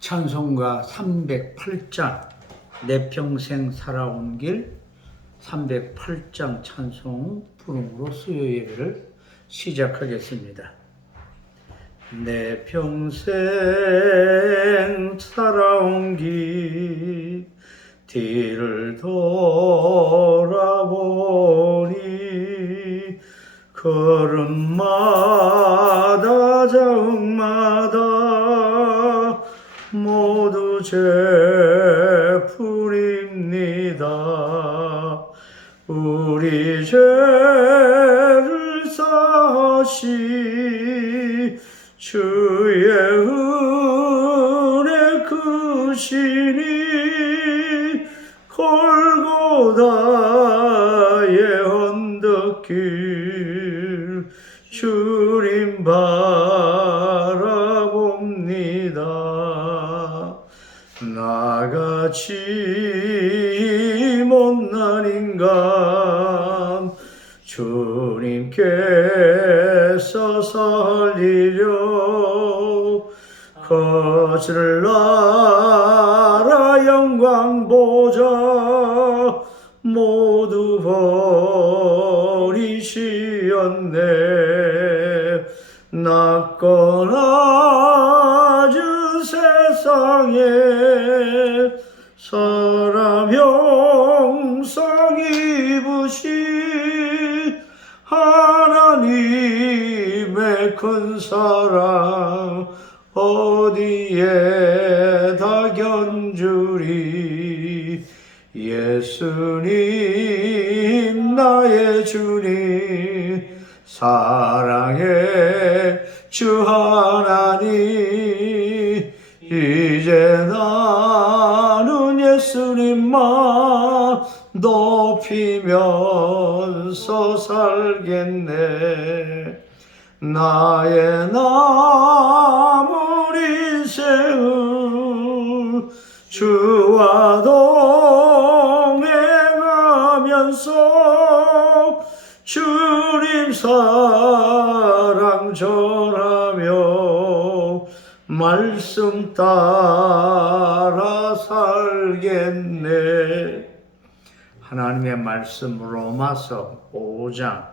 찬송가 308장 내 평생 살아온 길 308장 찬송 부름으로 수요 예배를 시작하겠습니다. 내 평생 살아온 길 뒤를 돌아보니 걸음마다 자음마다 모두 죄뿐입니다. 우리 죄를 사하시 주의 은혜 크시니 골고다의 언덕길 주님 바라봅니다. 나같이 못난 인간 주님께서 살리려 거칠 나라 영광 보좌 모두 버리시었네. 낮건 낮은 세상에 사람 형상 입으신 하나님의 큰 사랑 어디에 다 견주리. 예수님 나의 주님 사랑의 주 하나님 이제 나는 예수님만 높이면서 살겠네. 나의 남은 인생은 주와 동행하면서 주님 사랑 전하며 말씀 따라 살겠네. 하나님의 말씀 로마서 5장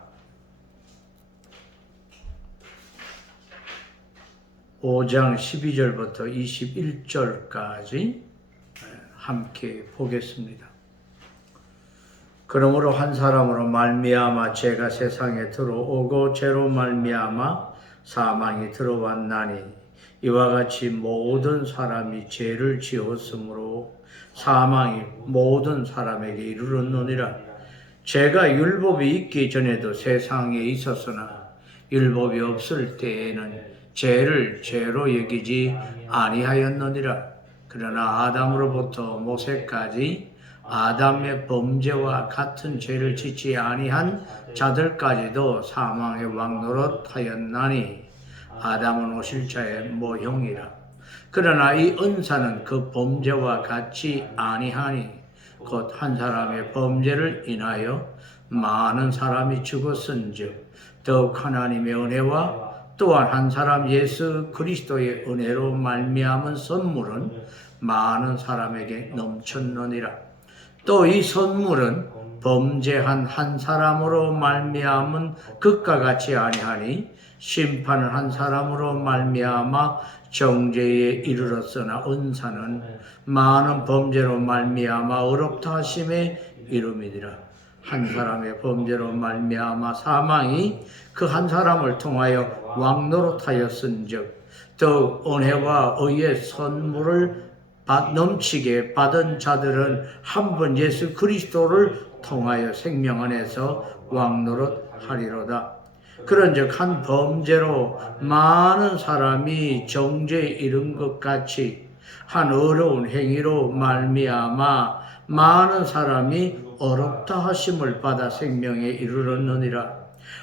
12절부터 21절까지 함께 보겠습니다. 그러므로 한 사람으로 말미암아 죄가 세상에 들어오고 죄로 말미암아 사망이 들어왔나니 이와 같이 모든 사람이 죄를 지었으므로 사망이 모든 사람에게 이르렀느니라. 죄가 율법이 있기 전에도 세상에 있었으나 율법이 없을 때에는 죄를 죄로 여기지 아니하였느니라. 그러나 아담으로부터 모세까지 아담의 범죄와 같은 죄를 짓지 아니한 자들까지도 사망의 왕노릇하였나니 아담은 오실자의 모형이라. 그러나 이 은사는 그 범죄와 같이 아니하니 곧 한 사람의 범죄를 인하여 많은 사람이 죽었은즉 더욱 하나님의 은혜와 또한 한 사람 예수 그리스도의 은혜로 말미암은 선물은 많은 사람에게 넘쳤느니라. 또 이 선물은 범죄한 한 사람으로 말미암은 것과 같이 아니하니 심판은 한 사람으로 말미암아 정죄에 이르렀으나 은사는 많은 범죄로 말미암아 의롭다 하심에 이름이니라. 한 사람의 범죄로 말미암아 사망이 그 한 사람을 통하여 왕노릇하였은즉 더욱 은혜와 의의 선물을 넘치게 받은 자들은 한 번 예수 그리스도를 통하여 생명 안에서 왕노릇하리로다. 그런즉 한 범죄로 많은 사람이 정죄에 이른 것 같이 한 어려운 행위로 말미암아 많은 사람이 어렵다 하심을 받아 생명에 이르렀느니라.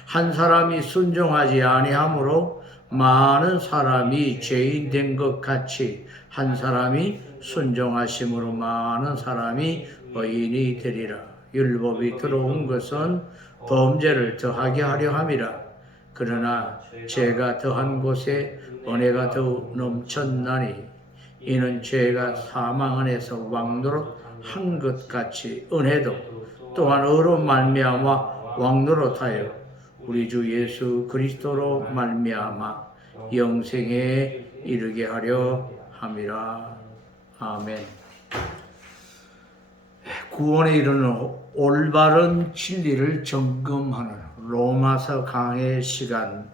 한 사람이 순종하지 아니하므로 많은 사람이 죄인 된 것 같이 한 사람이 순종하심으로 많은 사람이 의인이 되리라. 율법이 들어온 것은 범죄를 더하게 하려 함이라. 그러나 죄가 더한 곳에 은혜가 더욱 넘쳤나니 이는 죄가 사망 안에서 왕노릇 한 것 같이 은혜도 또한 의로 말미암아 왕노릇하여 우리 주 예수 그리스도로 말미암아 영생에 이르게 하려 함이라. 아멘. 구원에 이르는 올바른 진리를 점검하는 로마서 강의 시간.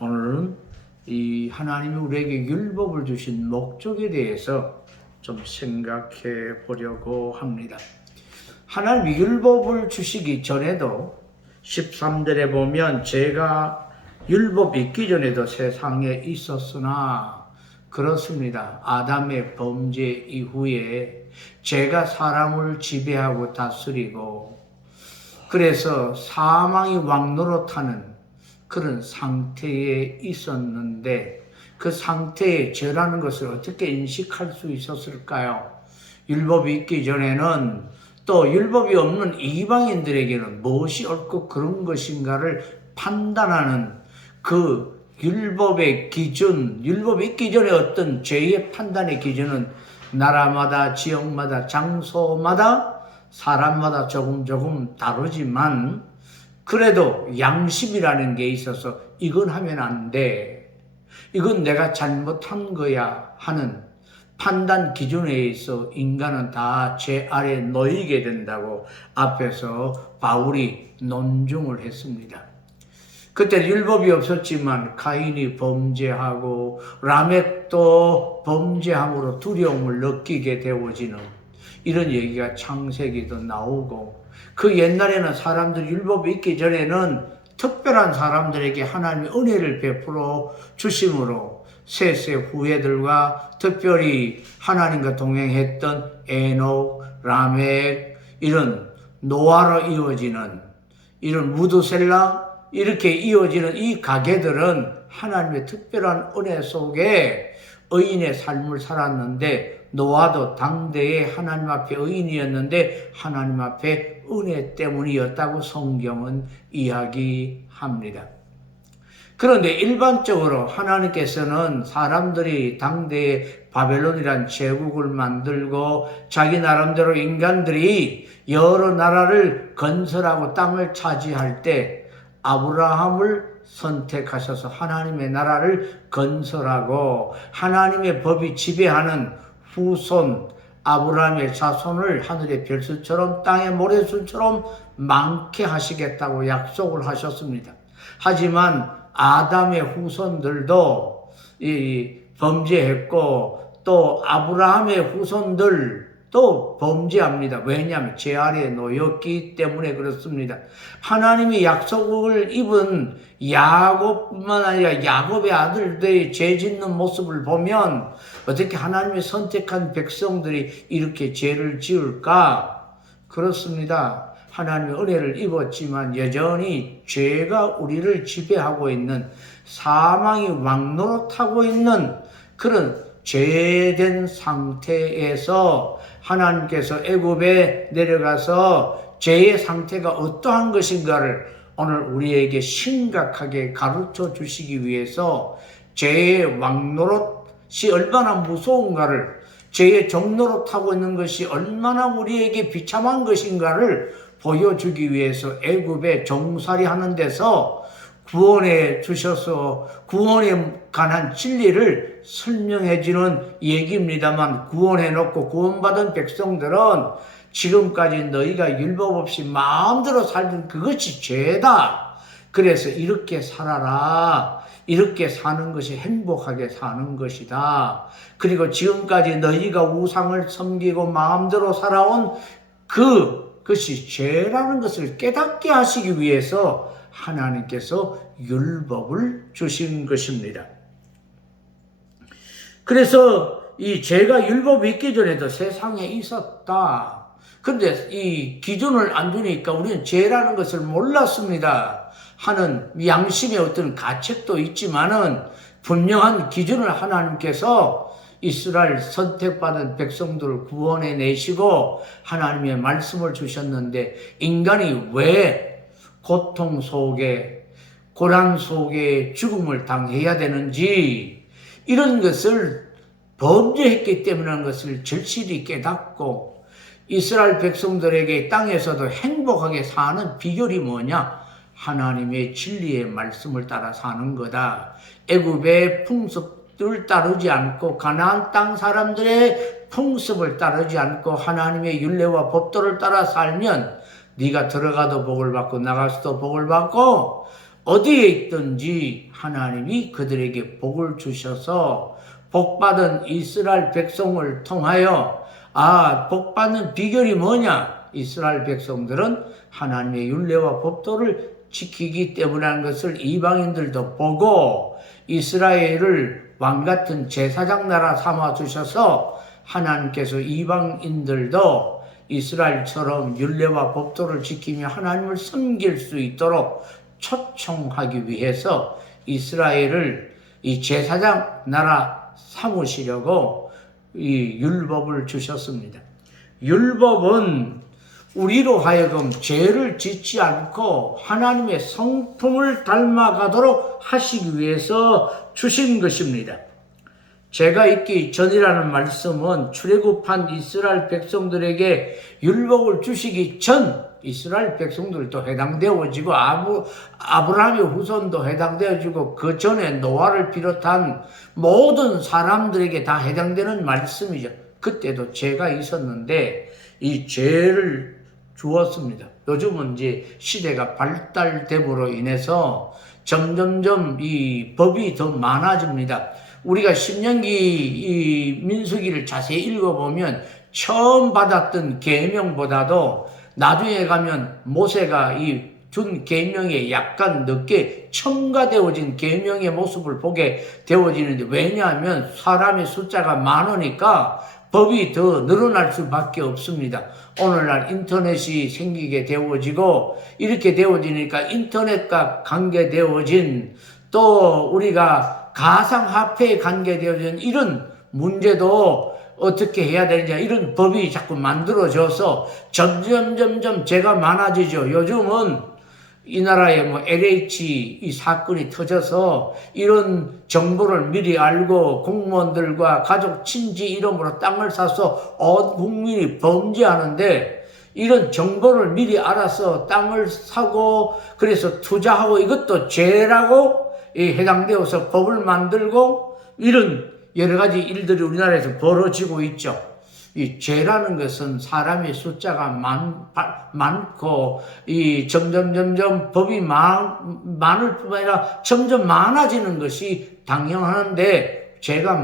오늘은 이 하나님이 우리에게 율법을 주신 목적에 대해서 좀 생각해 보려고 합니다. 하나님이 율법을 주시기 전에도 13절에 보면 제가 율법 있기 전에도 세상에 있었으나 그렇습니다. 아담의 범죄 이후에 죄가 사람을 지배하고 다스리고 그래서 사망이 왕노릇하는 그런 상태에 있었는데 그 상태의 죄라는 것을 어떻게 인식할 수 있었을까요? 율법이 있기 전에는 또 율법이 없는 이방인들에게는 무엇이 옳고 그런 것인가를 판단하는 그 율법의 기준, 율법이 있기 전에 어떤 죄의 판단의 기준은 나라마다 지역마다 장소마다 사람마다 조금 다르지만 그래도 양심이라는 게 있어서 이건 하면 안 돼. 이건 내가 잘못한 거야 하는 판단 기준에 있어 인간은 다 죄 아래 놓이게 된다고 앞에서 바울이 논증을 했습니다. 그때 율법이 없었지만 가인이 범죄하고 라멕도 범죄함으로 두려움을 느끼게 되어지는 이런 얘기가 창세기도 나오고 그 옛날에는 사람들이 율법이 있기 전에는 특별한 사람들에게 하나님의 은혜를 베풀어 주심으로 셋의 후예들과 특별히 하나님과 동행했던 에녹, 라멕 이런 노아로 이어지는 이런 무드셀라 이렇게 이어지는 이 가게들은 하나님의 특별한 은혜 속에 의인의 삶을 살았는데 노아도 당대에 하나님 앞에 의인이었는데 하나님 앞에 은혜 때문이었다고 성경은 이야기합니다. 그런데 일반적으로 하나님께서는 사람들이 당대에 바벨론이란 제국을 만들고 자기 나름대로 인간들이 여러 나라를 건설하고 땅을 차지할 때 아브라함을 선택하셔서 하나님의 나라를 건설하고 하나님의 법이 지배하는 후손 아브라함의 자손을 하늘의 별수처럼 땅의 모래수처럼 많게 하시겠다고 약속을 하셨습니다. 하지만 아담의 후손들도 범죄했고 또 아브라함의 후손들도 범죄합니다. 왜냐하면 죄 아래에 놓였기 때문에 그렇습니다. 하나님이 약속을 입은 야곱뿐만 아니라 야곱의 아들들의 죄 짓는 모습을 보면 어떻게 하나님이 선택한 백성들이 이렇게 죄를 지을까? 그렇습니다. 하나님의 은혜를 입었지만 여전히 죄가 우리를 지배하고 있는 사망이 왕노릇하고 있는 그런 죄된 상태에서 하나님께서 애굽에 내려가서 죄의 상태가 어떠한 것인가를 오늘 우리에게 심각하게 가르쳐 주시기 위해서 죄의 왕노릇이 얼마나 무서운가를 죄의 종노릇하고 있는 것이 얼마나 우리에게 비참한 것인가를 보여주기 위해서 애굽에 종살이 하는 데서 구원해 주셔서 구원에 관한 진리를 설명해 주는 얘기입니다만 구원해 놓고 구원받은 백성들은 지금까지 너희가 율법 없이 마음대로 살던 그것이 죄다. 그래서 이렇게 살아라. 이렇게 사는 것이 행복하게 사는 것이다. 그리고 지금까지 너희가 우상을 섬기고 마음대로 살아온 그것이 죄라는 것을 깨닫게 하시기 위해서 하나님께서 율법을 주신 것입니다. 그래서 이 죄가 율법이 있기 전에도 세상에 있었다. 그런데 이 기준을 안 주니까 우리는 죄라는 것을 몰랐습니다. 하는 양심의 어떤 가책도 있지만은 분명한 기준을 하나님께서 이스라엘 선택받은 백성들을 구원해 내시고 하나님의 말씀을 주셨는데 인간이 왜 고통 속에 고난 속에 죽음을 당해야 되는지 이런 것을 범죄했기 때문이라는 것을 절실히 깨닫고 이스라엘 백성들에게 땅에서도 행복하게 사는 비결이 뭐냐? 하나님의 진리의 말씀을 따라 사는 거다. 애굽의 풍습을 따르지 않고 가나안 땅 사람들의 풍습을 따르지 않고 하나님의 율례와 법도를 따라 살면 네가 들어가도 복을 받고 나가서도 복을 받고 어디에 있든지 하나님이 그들에게 복을 주셔서 복받은 이스라엘 백성을 통하여 복받는 비결이 뭐냐? 이스라엘 백성들은 하나님의 율례와 법도를 지키기 때문이라는 것을 이방인들도 보고 이스라엘을 왕같은 제사장 나라 삼아주셔서 하나님께서 이방인들도 이스라엘처럼 율례와 법도를 지키며 하나님을 섬길 수 있도록 초청하기 위해서 이스라엘을 이 제사장 나라 삼으시려고 이 율법을 주셨습니다. 율법은 우리로 하여금 죄를 짓지 않고 하나님의 성품을 닮아가도록 하시기 위해서 주신 것입니다. 제가 있기 전이라는 말씀은 출애굽한 이스라엘 백성들에게 율법을 주시기 전 이스라엘 백성들도 해당되어지고 아브라함의 후손도 해당되어지고 그 전에 노아를 비롯한 모든 사람들에게 다 해당되는 말씀이죠. 그때도 죄가 있었는데 이 죄를 주었습니다. 요즘은 이제 시대가 발달됨으로 인해서 점점점 이 법이 더 많아집니다. 우리가 신명기 이 민수기를 자세히 읽어보면 처음 받았던 계명보다도 나중에 가면 모세가 이 준 계명에 약간 늦게 첨가되어진 계명의 모습을 보게 되어지는데, 왜냐하면 사람의 숫자가 많으니까 법이 더 늘어날 수밖에 없습니다. 오늘날 인터넷이 생기게 되어지고 이렇게 되어지니까 인터넷과 관계되어진 또 우리가 가상화폐에 관계되어진 이런 문제도 어떻게 해야 되느냐, 이런 법이 자꾸 만들어져서 점점 죄가 많아지죠. 요즘은 이 나라에 LH 이 사건이 터져서 이런 정보를 미리 알고 공무원들과 가족 친지 이름으로 땅을 사서 온 국민이 범죄하는데, 이런 정보를 미리 알아서 땅을 사고 그래서 투자하고 이것도 죄라고 해당되어서 법을 만들고 이런 여러 가지 일들이 우리나라에서 벌어지고 있죠. 이 죄라는 것은 사람의 숫자가 많고 이 점점 법이 많을 뿐만 아니라 점점 많아지는 것이 당연한데, 죄가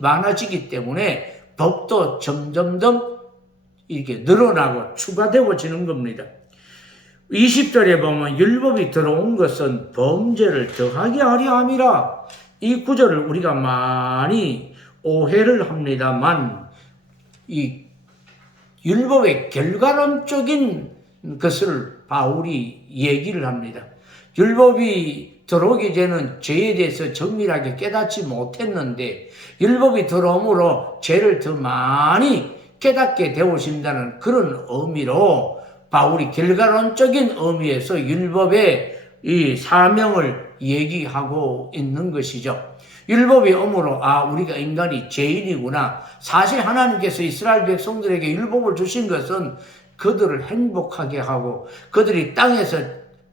많아지기 때문에 법도 점점 이렇게 늘어나고 추가되어지는 겁니다. 20절에 보면 율법이 들어온 것은 범죄를 더하게 하려 함이라. 이 구절을 우리가 많이 오해를 합니다만, 이 율법의 결과론적인 것을 바울이 얘기를 합니다. 율법이 들어오기 전에는 죄에 대해서 정밀하게 깨닫지 못했는데 율법이 들어옴으로 죄를 더 많이 깨닫게 되어진다는 그런 의미로 바울이 결과론적인 의미에서 율법의 이 사명을 얘기하고 있는 것이죠. 율법이 오므로 우리가 인간이 죄인이구나. 사실 하나님께서 이스라엘 백성들에게 율법을 주신 것은 그들을 행복하게 하고 그들이 땅에서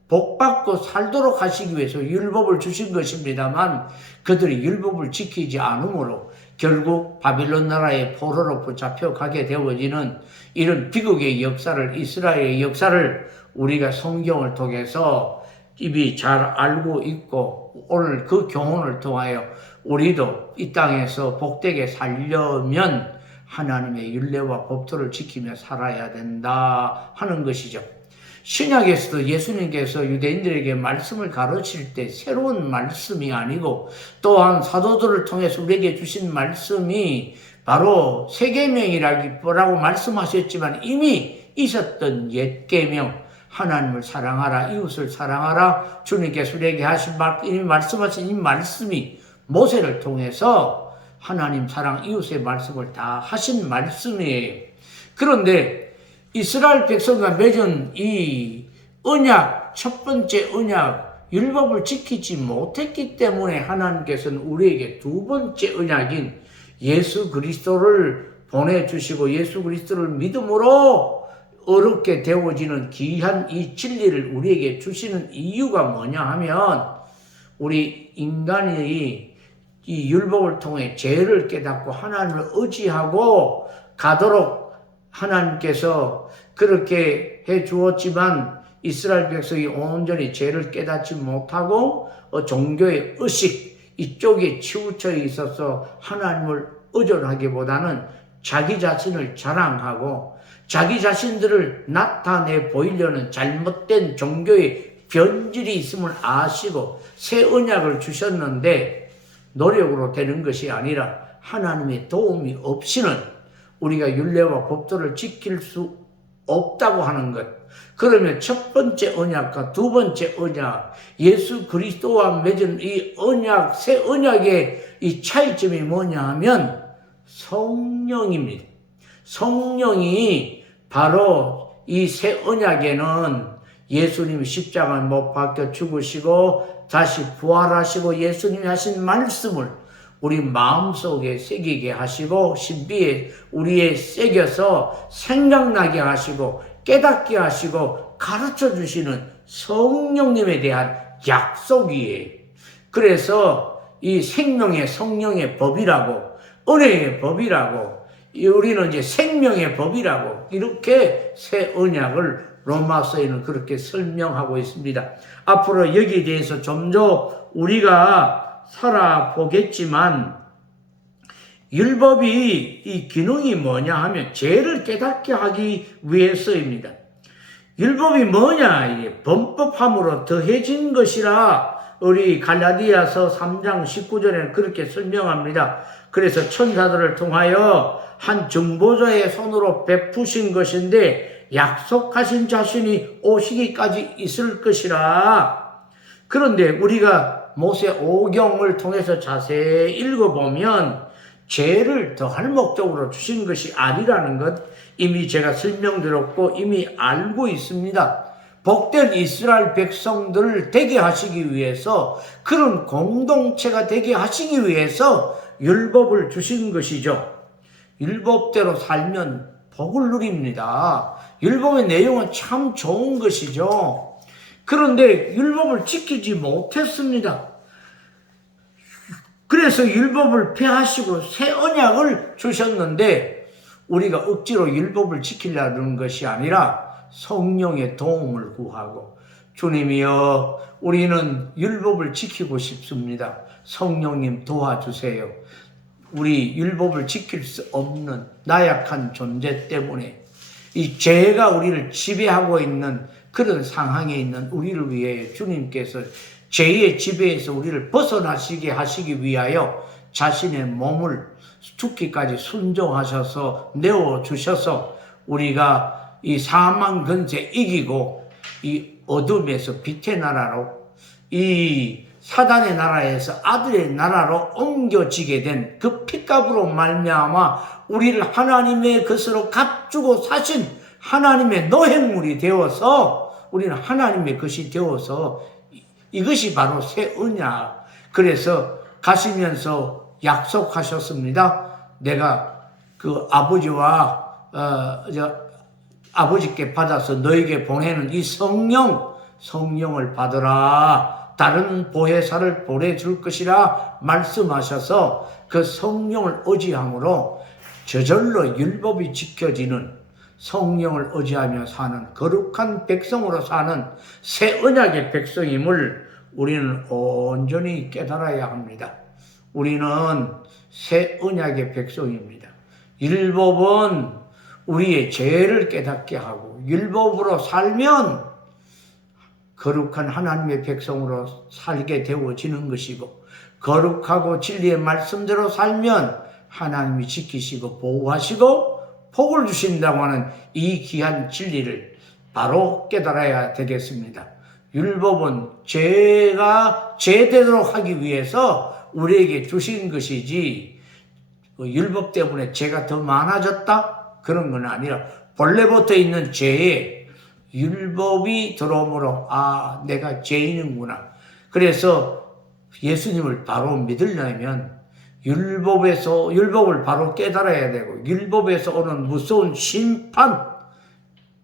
복받고 살도록 하시기 위해서 율법을 주신 것입니다만, 그들이 율법을 지키지 않으므로 결국 바빌론 나라의 포로로 붙잡혀 가게 되어지는 이런 비극의 역사를, 이스라엘의 역사를 우리가 성경을 통해서 이미 잘 알고 있고, 오늘 그 교훈을 통하여 우리도 이 땅에서 복되게 살려면 하나님의 율례와 법도를 지키며 살아야 된다 하는 것이죠. 신약에서도 예수님께서 유대인들에게 말씀을 가르칠 때 새로운 말씀이 아니고, 또한 사도들을 통해서 우리에게 주신 말씀이 바로 새 계명이라고 말씀하셨지만 이미 있었던 옛 계명, 하나님을 사랑하라, 이웃을 사랑하라, 주님께서 우리에게 이미 말씀하신 이 말씀이 모세를 통해서 하나님 사랑, 이웃의 말씀을 다 하신 말씀이에요. 그런데 이스라엘 백성과 맺은 이 언약, 첫 번째 언약, 율법을 지키지 못했기 때문에 하나님께서는 우리에게 두 번째 언약인 예수 그리스도를 보내주시고 예수 그리스도를 믿음으로 어렵게 되어지는 귀한 이 진리를 우리에게 주시는 이유가 뭐냐 하면 우리 인간이 이 율법을 통해 죄를 깨닫고 하나님을 의지하고 가도록 하나님께서 그렇게 해 주었지만 이스라엘 백성이 온전히 죄를 깨닫지 못하고 종교의 의식 이쪽에 치우쳐 있어서 하나님을 의존하기보다는 자기 자신을 자랑하고 자기 자신들을 나타내 보이려는 잘못된 종교의 변질이 있음을 아시고 새 언약을 주셨는데 노력으로 되는 것이 아니라 하나님의 도움이 없이는 우리가 율례와 법도를 지킬 수 없다고 하는 것. 그러면 첫 번째 언약과 두 번째 언약, 예수 그리스도와 맺은 이 언약, 새 언약의 이 차이점이 뭐냐 하면 성령입니다. 성령이 바로 이 새 언약에는 예수님이 십자가에 못 박혀 죽으시고 다시 부활하시고 예수님이 하신 말씀을 우리 마음속에 새기게 하시고 신비에 우리에 새겨서 생각나게 하시고 깨닫게 하시고 가르쳐 주시는 성령님에 대한 약속이에요. 그래서 이 생명의 성령의 법이라고 은혜의 법이라고 우리는 이제 생명의 법이라고 이렇게 새 언약을 로마서에는 그렇게 설명하고 있습니다. 앞으로 여기에 대해서 좀 더 우리가 살아보겠지만 율법이 이 기능이 뭐냐 하면 죄를 깨닫게 하기 위해서입니다. 율법이 뭐냐? 이게 범법함으로 더해진 것이라 우리 갈라디아서 3장 19절에는 그렇게 설명합니다. 그래서 천사들을 통하여 한 정보자의 손으로 베푸신 것인데 약속하신 자신이 오시기까지 있을 것이라. 그런데 우리가 모세 오경을 통해서 자세히 읽어보면 죄를 더할 목적으로 주신 것이 아니라는 것 이미 제가 설명드렸고 이미 알고 있습니다. 복된 이스라엘 백성들을 되게 하시기 위해서 그런 공동체가 되게 하시기 위해서 율법을 주신 것이죠. 율법대로 살면 복을 누립니다. 율법의 내용은 참 좋은 것이죠. 그런데 율법을 지키지 못했습니다. 그래서 율법을 폐하시고 새 언약을 주셨는데 우리가 억지로 율법을 지키려는 것이 아니라 성령의 도움을 구하고 주님이여 우리는 율법을 지키고 싶습니다. 성령님 도와주세요. 우리 율법을 지킬 수 없는 나약한 존재 때문에 이 죄가 우리를 지배하고 있는 그런 상황에 있는 우리를 위해 주님께서 죄의 지배에서 우리를 벗어나시게 하시기 위하여 자신의 몸을 죽기까지 순종하셔서 내어주셔서 우리가 이 사망 근세 이기고 이 어둠에서 빛의 나라로 이 사단의 나라에서 아들의 나라로 옮겨지게 된 그 핏값으로 말미암아 우리를 하나님의 것으로 값주고 사신 하나님의 노획물이 되어서 우리는 하나님의 것이 되어서 이것이 바로 새 언약. 그래서 가시면서 약속하셨습니다. 내가 그 아버지와 아버지께 받아서 너에게 보내는 이 성령을 받으라. 다른 보혜사를 보내줄 것이라 말씀하셔서 그 성령을 의지함으로 저절로 율법이 지켜지는 성령을 의지하며 사는 거룩한 백성으로 사는 새 언약의 백성임을 우리는 온전히 깨달아야 합니다. 우리는 새 언약의 백성입니다. 율법은 우리의 죄를 깨닫게 하고 율법으로 살면 거룩한 하나님의 백성으로 살게 되어지는 것이고 거룩하고 진리의 말씀대로 살면 하나님이 지키시고 보호하시고 복을 주신다고 하는 이 귀한 진리를 바로 깨달아야 되겠습니다. 율법은 죄가 죄되도록 하기 위해서 우리에게 주신 것이지 율법 때문에 죄가 더 많아졌다? 그런 건 아니라 본래부터 있는 죄에 율법이 들어오므로 내가 죄인이구나. 그래서 예수님을 바로 믿으려면 율법을 바로 깨달아야 되고, 율법에서 오는 무서운 심판,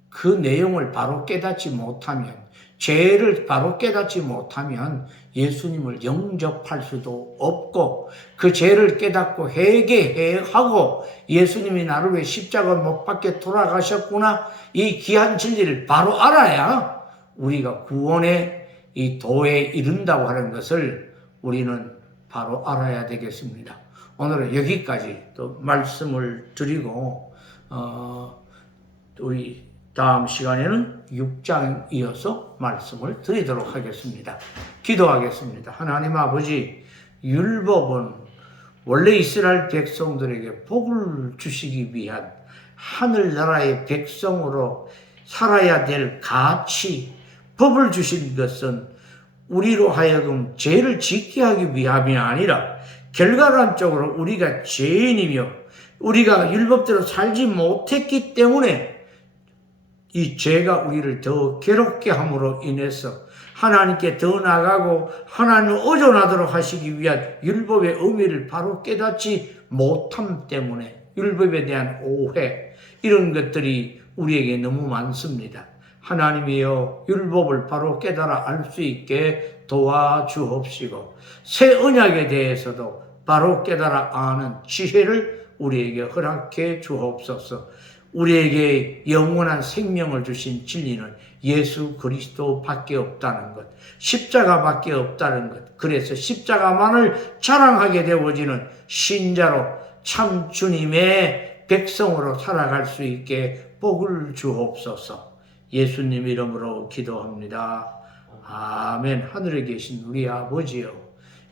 그 내용을 바로 깨닫지 못하면, 죄를 바로 깨닫지 못하면 예수님을 영접할 수도 없고, 그 죄를 깨닫고 회개하고 예수님이 나를 위해 십자가 못 박혀 돌아가셨구나, 이 귀한 진리를 바로 알아야 우리가 구원의 이 도에 이른다고 하는 것을 우리는 바로 알아야 되겠습니다. 오늘은 여기까지 또 말씀을 드리고, 우리 다음 시간에는 6장 이어서 말씀을 드리도록 하겠습니다. 기도하겠습니다. 하나님 아버지, 율법은 원래 이스라엘 백성들에게 복을 주시기 위한 하늘나라의 백성으로 살아야 될 가치, 법을 주신 것은 우리로 하여금 죄를 짓게 하기 위함이 아니라 결과론적으로 우리가 죄인이며 우리가 율법대로 살지 못했기 때문에 이 죄가 우리를 더 괴롭게 함으로 인해서 하나님께 더 나가고 하나님을 의존하도록 하시기 위한 율법의 의미를 바로 깨닫지 못함 때문에 율법에 대한 오해, 이런 것들이 우리에게 너무 많습니다. 하나님이여, 율법을 바로 깨달아 알 수 있게 도와주옵시고, 새 언약에 대해서도 바로 깨달아 아는 지혜를 우리에게 허락해 주옵소서. 우리에게 영원한 생명을 주신 진리는 예수 그리스도밖에 없다는 것, 십자가밖에 없다는 것, 그래서 십자가만을 자랑하게 되어지는 신자로 참 주님의 백성으로 살아갈 수 있게 복을 주옵소서. 예수님 이름으로 기도합니다. 아멘. 하늘에 계신 우리 아버지여,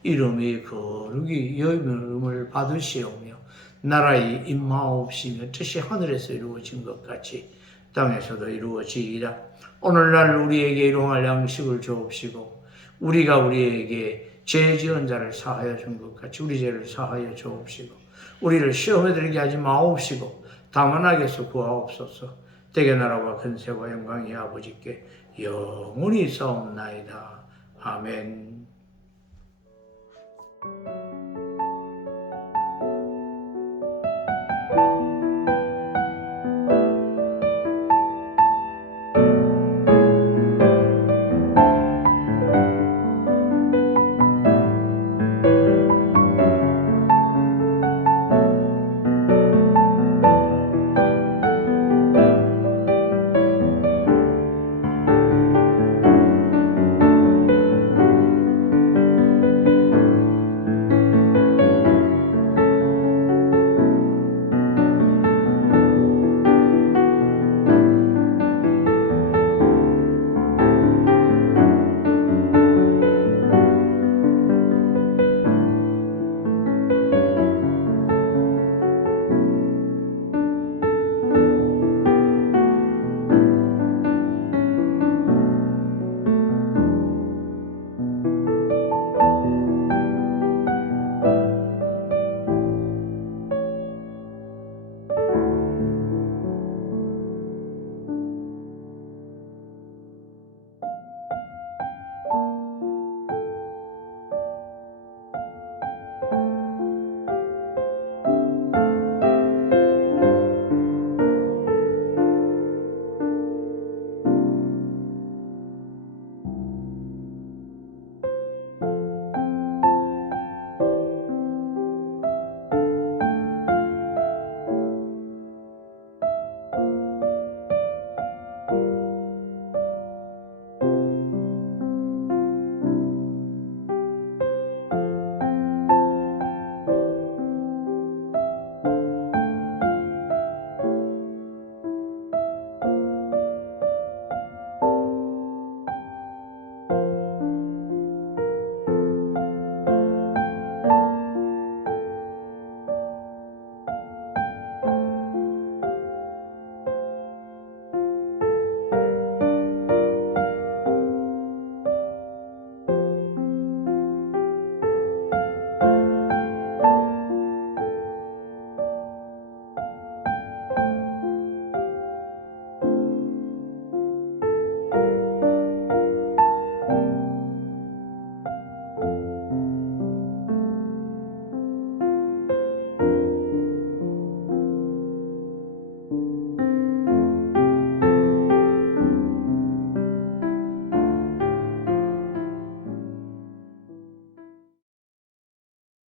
이름이 거룩히 여김을 받으시오며 나라의 임하옵시며 뜻이 하늘에서 이루어진 것 같이 땅에서도 이루어지이다. 오늘날 우리에게 일용할 양식을 주옵시고, 우리가 우리에게 죄 지은 자를 사하여 준 것 같이 우리 죄를 사하여 주옵시고, 우리를 시험에 들게 하지 마옵시고 다만 악에서 구하옵소서. 대개 나라와 근세와 영광이 아버지께 영원히 있사옵나이다. 아멘.